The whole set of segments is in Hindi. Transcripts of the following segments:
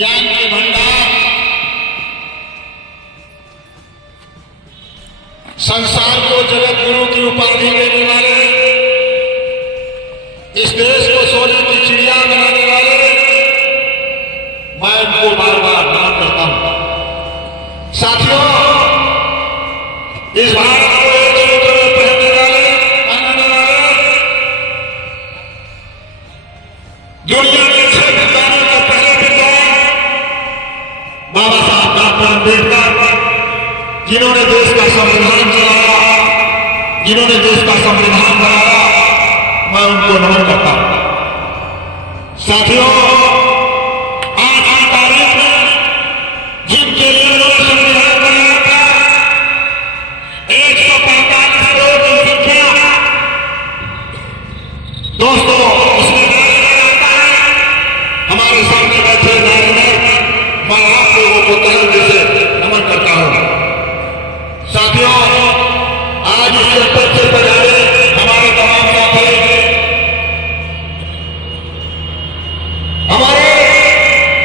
ज्ञान के भंडार, संसार को जगत गुरु की उपाधि देने वाले, इस देश को सोने की चिड़िया बनाने वाले, मैं उनको बार बार नमन करता हूं। साथियों, इस भारत को एक सूत्र में पहनने वाले, मानने वाले, दुनिया के 6 विद्वानों के पहले विद्वान बाबा साहब डॉक्टर अम्बेडकर, जिन्होंने देश का संविधान चलाया, जिन्होंने देश का संविधान बनाया, मैं उनको नमन करता हूं। साथियों, आज की तारीख में जिनके लिए उन्होंने संविधान बनाया था, 145 करोड़ की संख्या, दोस्तों, उसमें आता है हमारे सामने बैठे नागरिक, मैं आप लोगों को तहे दिल से नमन करता हूं। साथियों, आज इस स्तर से बजाए हमारे तमाम साथी, हमारे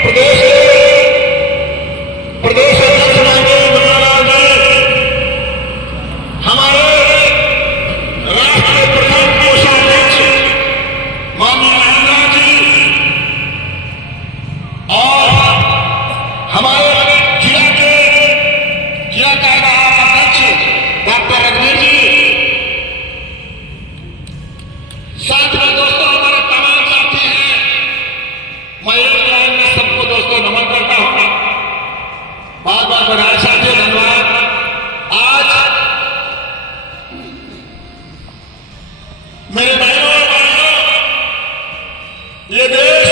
प्रदेश अध्यक्ष माननीय मुन्नालाल जी, हमारे राष्ट्रीय प्रधान कोषाध्यक्ष माननीय महेंद्र जी, और हमारे जिला का डॉक्टर रघुवीर जी, साथ में दोस्तों हमारे तमाम साथी हैं। मैं एक लाइन में सबको दोस्तों नमन करता हूं, बार बार बधाई साथी, धन्यवाद। आज मेरे बहनों और भाइयों, ये देश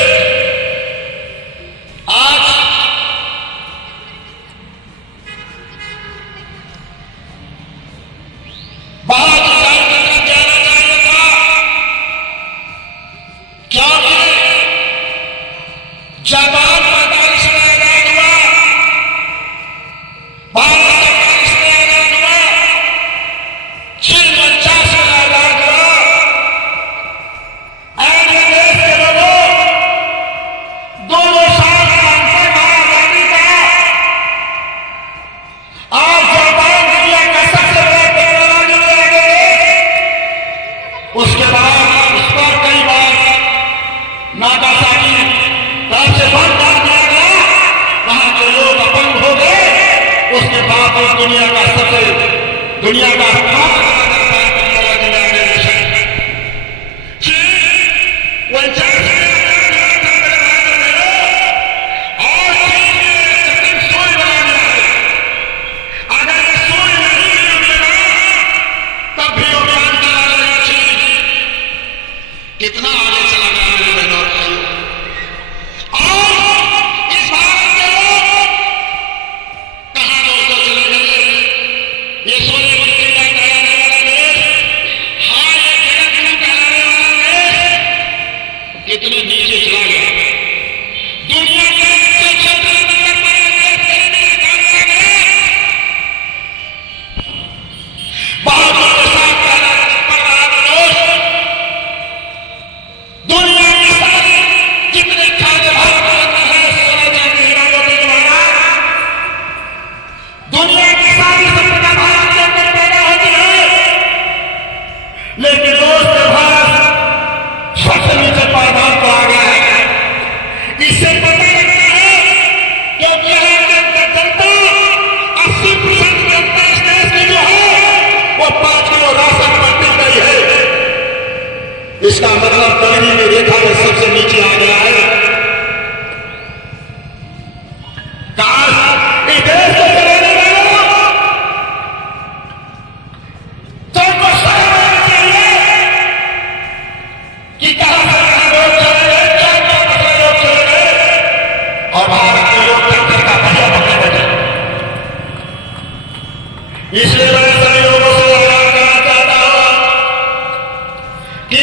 आज बाहर जाना चाहिए था, क्योंकि जापान 45 में आजाद हुआ, भारत 45 में आजाद हुआ, चीन 49 में आजाद हुआ। आज देश के लोगों, 2 साल का अंतर आजादी का। आज जापान दुनिया का सबसे बड़ा टेक्नोलॉजी है, उसके बाद उस पर कई बार नागासाकी तरफ से बम डाल दिया गया, वहां के लोग अपंग हो गए। उसके बाद उस दुनिया का कितना आगे चला गया मेरे बहनों और भाइयों। और इस भारत के लोग कहां दोस्तों चले गए? ये सोने की चिड़िया कहलाने वाला देश, हाँ ये जगत गुरु कहलाने वाला देश कितने नीचे चला गया। दुनिया के अच्छे क्षेत्र में बहुत दुनिया की सारी जितने खाने भारत है, सोना चांदी हीरा मोती जवाहरात, दुनिया की सारी संपदा भारत के अंदर पैदा होती है। लेकिन दोस्त, भारत सबसे नीचे पायदान पर आ गया है। इससे पता लगता है क्योंकि यहाँ की जनता 80% जनता इस देश की जो है वो 5 किलो राशन पर टिक गई है। इसका मतलब गरीबी में रेखा में सबसे नीचे आ गया है। काश इस देश को चलाने वालों तुमको शर्म आनी चाहिए कि कहां से कहां लोग चले गए, क्या लोग चले गए, और भारत के लोग टक्कर का पहिया पकड़े बैठे। इसलिए मैं सभी लोगों से आग्रह करना चाहता हूं कि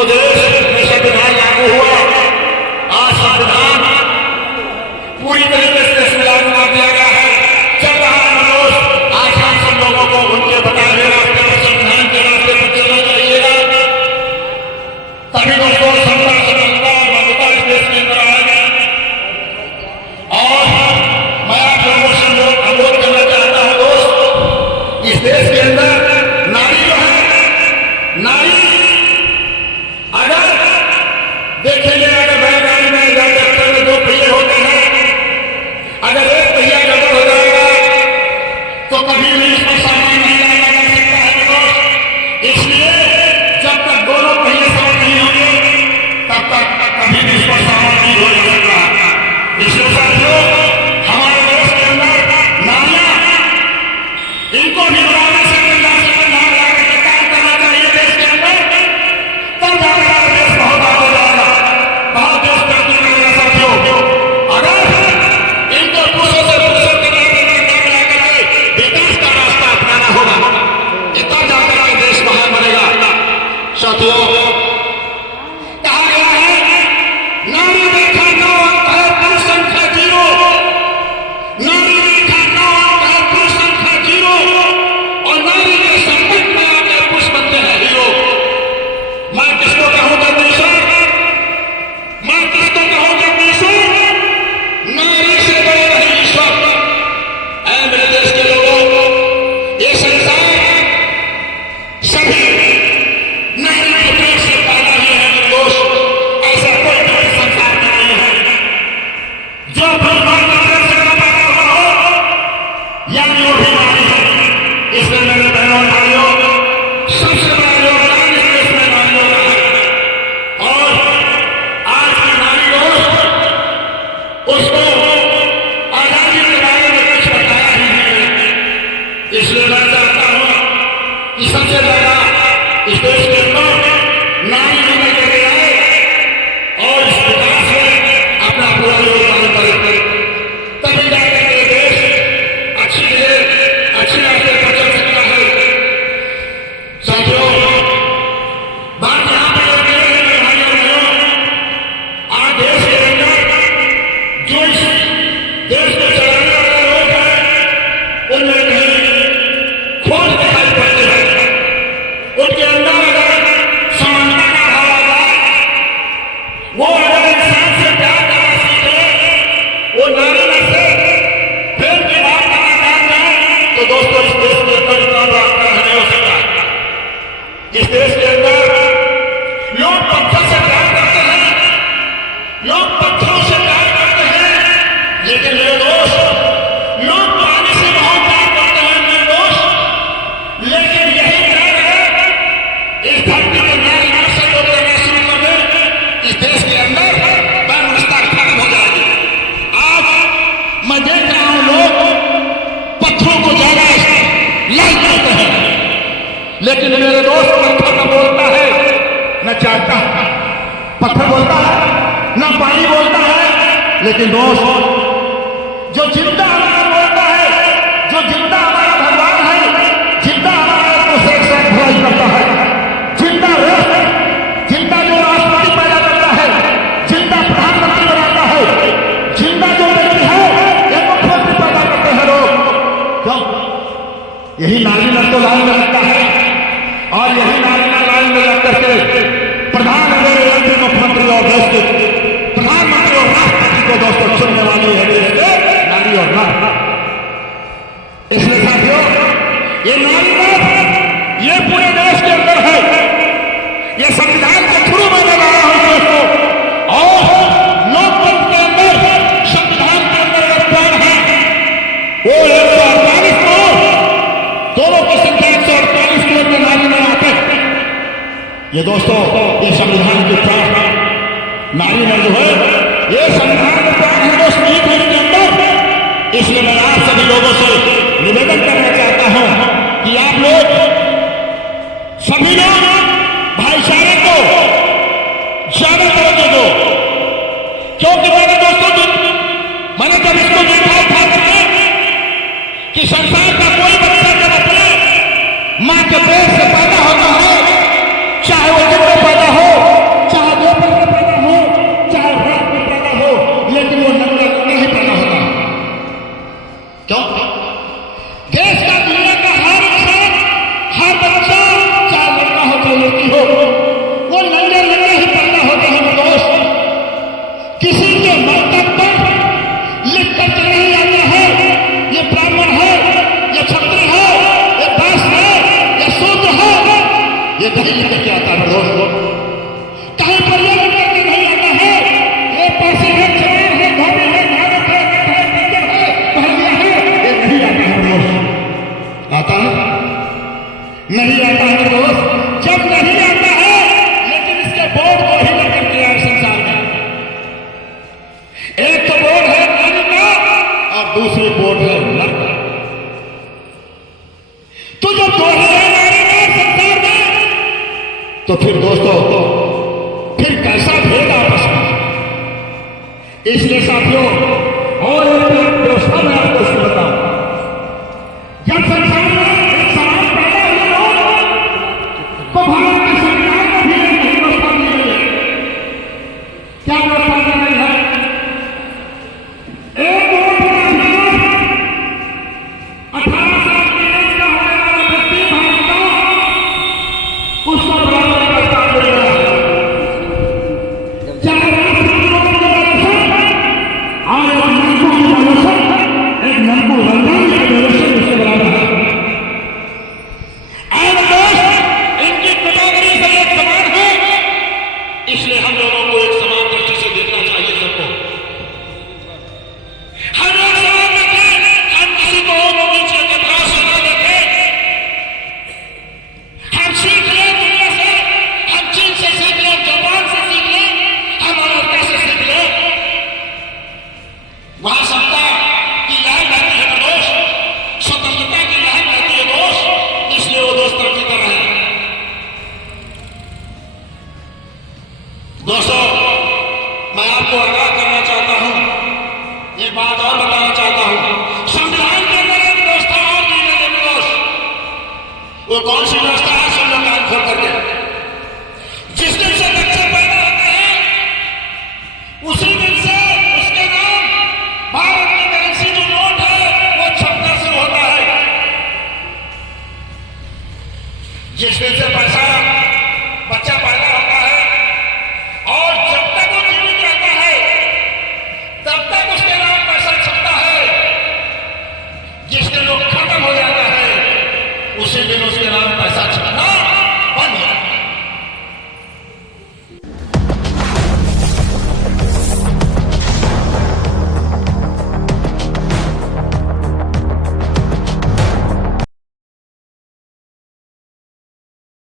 वो देश में संविधान लागू हुआ। आज संविधान पूरी तरीके से इसमें लागू कर दिया गया है। चल रहा है अनुरोध आज हम सब लोगों को उनके बताए हुए रास्ते पर, संविधान के रास्ते पर चलना चाहिएगा। तभी दोस्तों समता समानता और मानवता इस देश के अंदर आएगा। और मैं आप लोगों से अनुरोध करना चाहता हूं दोस्त, इस देश के अंदर नारी जो है, नारी अगर देखेंगे, अगर बैलगाड़ी में या ट्रैक्टर में 2 पहिए होते हैं, अगर एक पहिया गड़बड़ हो जाएगा तो कभी भी इसमें सामान नहीं लाया जा सकता है दोस्त। इसलिए जब तक दोनों पहिए सवार नहीं होंगे तब तक कभी भी इसको सामान नहीं हो सकता। इसलिए साथियों, हमारे देश के अंदर नारियां, इनको भी बनाने से नाम लाकर के काम करना चाहिए देश के अंदर, तब जाकर देश बहुत आगे जाएगा, बहुत देश तरक्की करेगा साथियों। अगर इनको पुरुषों से पुरुषों के नाम लाकर के विकास का रास्ता अपनाना होगा, तब जाकर के देश महान बनेगा साथियों। कहा गया है नारी रेखा 9 अंक है, पुरुष संख्या 0। नारी रेखा 9 अंक है, पुरुष संख्या 0। और नारी के संपर्क में आकर पुरुष बनते हैं हीरो। मैं किसको कहूं जगदीश्वर, मैं किसको कहूं जगदीश्वर, नारी से बड़े नहीं ईश्वर। ऐ मेरे देश के लोगों, ये संसार सभी नारी के पेट से पैदा हुए हैं मेरे दोस्त। ऐसा कोई भी संसार में नहीं है जो भगवान के पेट से न पैदा हुआ हो, यानी वो भी नारी है। इसलिए मेरे बहनों और भाइयों, सबसे बड़ा योगदान इस देश में नारियों का है। और आज की नारी दोस्त, उसको आजादी के बारे में कुछ बताया ही नहीं है। इसलिए मैं चाहता हूं कि सबसे ज्यादा इस देश के अंदर नारी निकल करके आए और इस विकास में अपना पूरा योगदान करे, तभी जाकर के देश अच्छी रास्ते पर चल सकता है साथियों। बात यहां पर होती है मेरे भाई और बहनों, आज देश के अंदर जो इस देश को चलाने वाले लोग हैं, उनमें कहीं खोज दिखाई पड़ती है। उनके अंदर अगर समानता का भाव आ जाए, वो अगर इंसान से प्यार करना सीखे, वो नारी में से प्रेम की बात करना जान जाए, तो दोस्तों इस देश के अंदर इतना बड़ा अंतर नहीं हो सकता। इस देश के अंदर लोग पत्थर से प्यार करते हैं, लोग पत्थरों से प्यार करते हैं, लेकिन मेरे दोस्त, लोग पानी से बहुत प्यार करते हैं मेरे दोस्त। लेकिन यही प्यार है इस धरती के नारी से लोग करना शुरू कर दें, इस देश के अंदर वैमनस्यता खत्म हो जाएगी। आज मैं देख रहा हूं लोग पत्थरों को ज्यादा लाइक करते हैं, लेकिन मेरे दोस्त पत्थर न बोलता है न चाहता, पत्थर बोलता है न पानी बोलता है, लेकिन दोस्त जो जिंदा हमारा बोलता है, जो जिंदा हमारा भगवान है, जिंदा हमारा तो शेख साहब भलाई करता है, जिंदा जिंदा जो राष्ट्रपति पैदा करता है, जिंदा प्रधानमंत्री बनाता है, जिंदा जो व्यक्ति है ये मुख्यमंत्री पैदा करते हैं लोग। क्यों? यही नारी नर तो लाइन में लगता है, और यही नारी नर लाइन में लग करके प्रधानमंत्री, मुख्यमंत्री और देश के प्रधानमंत्री और राष्ट्रपति को दोस्तों चुनने वाली है देश के नारी और नर। इसलिए साथियों, ये नारी नर ये पूरे देश के अंदर है, ये संविधान के थ्रू मैंने लाया हूं दोस्तों। और लोकतंत्र के अंदर, संविधान के अंदर अगर प्राण है वो 148 करोड़, दोनों की संख्या 148 करोड़ में नारी में आते हैं। ये दोस्तों ये संविधान के प्राण है, नारी में जो है ये संविधान के प्राण है दोस्त, नीत है इसके अंदर। इसलिए मैं आप सभी लोगों से निवेदन करना चाहता हूं कि आप लोग सभी लोग भाईचारे को ज्यादा तवज्जो दो, क्योंकि मैंने दोस्तों मैंने जब इसको देखा था कि संसार का कोई बच्चा जब अपने मां के पेट से पैदा होता है, चाहे वो दिन में पैदा हो नहीं लेकर के आता है दोस्तों, कहीं पर ये लेकर के नहीं आता है। ये पैसे है, जवान है, धोबी है, भारत है, पंजाब है, पहलिया है, ये नहीं आता है दोस्त। आता है? नहीं आता है दोस्त। जब नहीं आता है, लेकिन इसके बोर्ड को ही लेकर के आए संसार में। एक तो बोर्ड है नारी का और दूसरी बोर्ड है नर का। तो जब दो ही है नारी का संसार में, तो फिर दोस्तों फिर कैसा भेद आपस में। इसलिए साथियों, और एक व्यवस्था मैं आपको इसको बताऊं, जब संसार में एक समाज पैदा हुआ तो भारत के संविधान में भी एक व्यवस्था दी गई है। क्या व्यवस्था दी गई है? एक वोट का अधिकार 18 साल की एज का होने वाला व्यक्ति भारत का, उसको बराबर का अधिकार मिलेगा। चाहे राष्ट्रपति और एक नरकू की व्यवस्था, एक नरकू रंगाई की व्यवस्था उसके बराबर है। और दोस्त, इनकी कैटेगरी से एक समान है, इसलिए हम लोगों को एक समान दृष्टि से देखना चाहिए सबको। हम एक समान देखें, हम किसी को नीचे के भाव से न देखें। हम सीख लें दुनिया से, हम चीन से सीख लें, जापान से सीख लें, हम अमेरिका से सीख लें। वहां सत्ता की लहर बहती है दोस्त, स्वतंत्रता की लहर बहती है दोस्त, इसलिए वो दोस्त तरक्की कर रहे हैं। दोस्तों, मैं आपको आगाह करना चाहता हूं, एक बात और बताना चाहता हूं। संविधान के अंदर एक व्यवस्था और दी गई है दोस्त। वो कौन सी व्यवस्था है? सुन लो कान खोल करके। जिस दिन से बच्चे पैदा होते हैं, उसी दिन से उसके नाम भारत की करेंसी जो नोट है वो छपना शुरू होता है। जिस दिन से पैसा बच्चा पैदा